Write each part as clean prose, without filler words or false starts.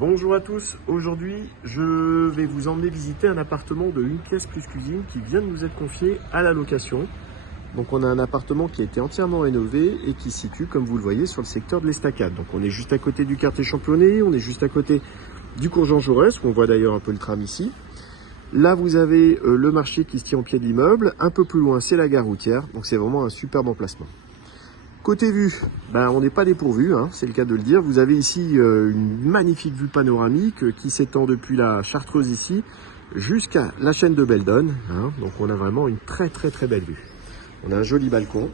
Bonjour à tous, aujourd'hui je vais vous emmener visiter un appartement de 1 pièce plus cuisine qui vient de nous être confié à la location. Donc on a un appartement qui a été entièrement rénové et qui se situe, comme vous le voyez, sur le secteur de l'Estacade. Donc on est juste à côté du quartier Championnet, on est juste à côté du cours Jean Jaurès, on voit d'ailleurs un peu le tram ici. Là vous avez le marché qui se tient au pied de l'immeuble, un peu plus loin c'est la gare routière, donc c'est vraiment un superbe emplacement. Côté vue, on n'est pas dépourvu, hein, c'est le cas de le dire. Vous avez ici une magnifique vue panoramique qui s'étend depuis la Chartreuse ici jusqu'à la chaîne de Beldon. Hein, donc on a vraiment une très belle vue. On a un joli balcon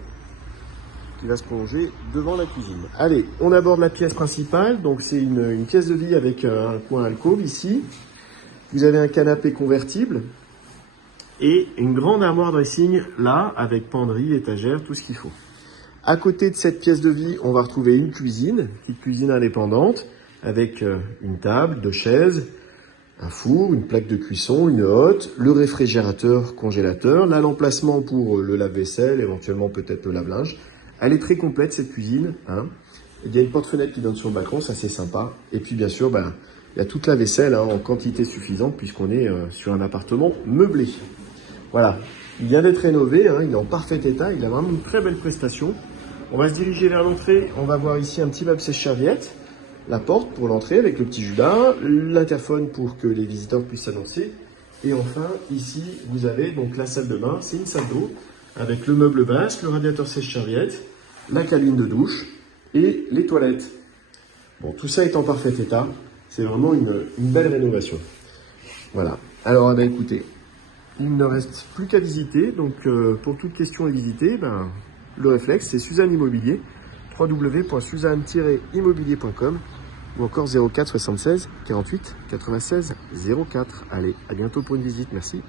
qui va se prolonger devant la cuisine. Allez, on aborde la pièce principale. Donc c'est une pièce de vie avec un coin alcôve ici. Vous avez un canapé convertible et une grande armoire dressing là avec penderie, étagère, tout ce qu'il faut. À côté de cette pièce de vie, on va retrouver une petite cuisine indépendante, avec une table, 2 chaises, un four, une plaque de cuisson, une hotte, le réfrigérateur, congélateur, là l'emplacement pour le lave-vaisselle, éventuellement peut-être le lave-linge. Elle est très complète cette cuisine, hein. Il y a une porte-fenêtre qui donne sur le balcon, ça c'est sympa. Et puis bien sûr, il y a toute la vaisselle en quantité suffisante puisqu'on est sur un appartement meublé. Voilà, il vient d'être rénové, hein, il est en parfait état, il a vraiment une très belle prestation. On va se diriger vers l'entrée, on va voir ici un petit meuble sèche-serviette, la porte pour l'entrée avec le petit Judas, l'interphone pour que les visiteurs puissent s'annoncer. Et enfin, ici, vous avez donc la salle de bain, c'est une salle d'eau avec le meuble basque, le radiateur sèche-serviette, la cabine de douche et les toilettes. Bon, tout ça est en parfait état, c'est vraiment une belle rénovation. Voilà, alors écoutez, il ne reste plus qu'à visiter, donc pour toute question à visiter, le réflexe, c'est Suzanne Immobilier, www.suzanne-immobilier.com ou encore 04 76 48 96 04. Allez, à bientôt pour une visite, merci.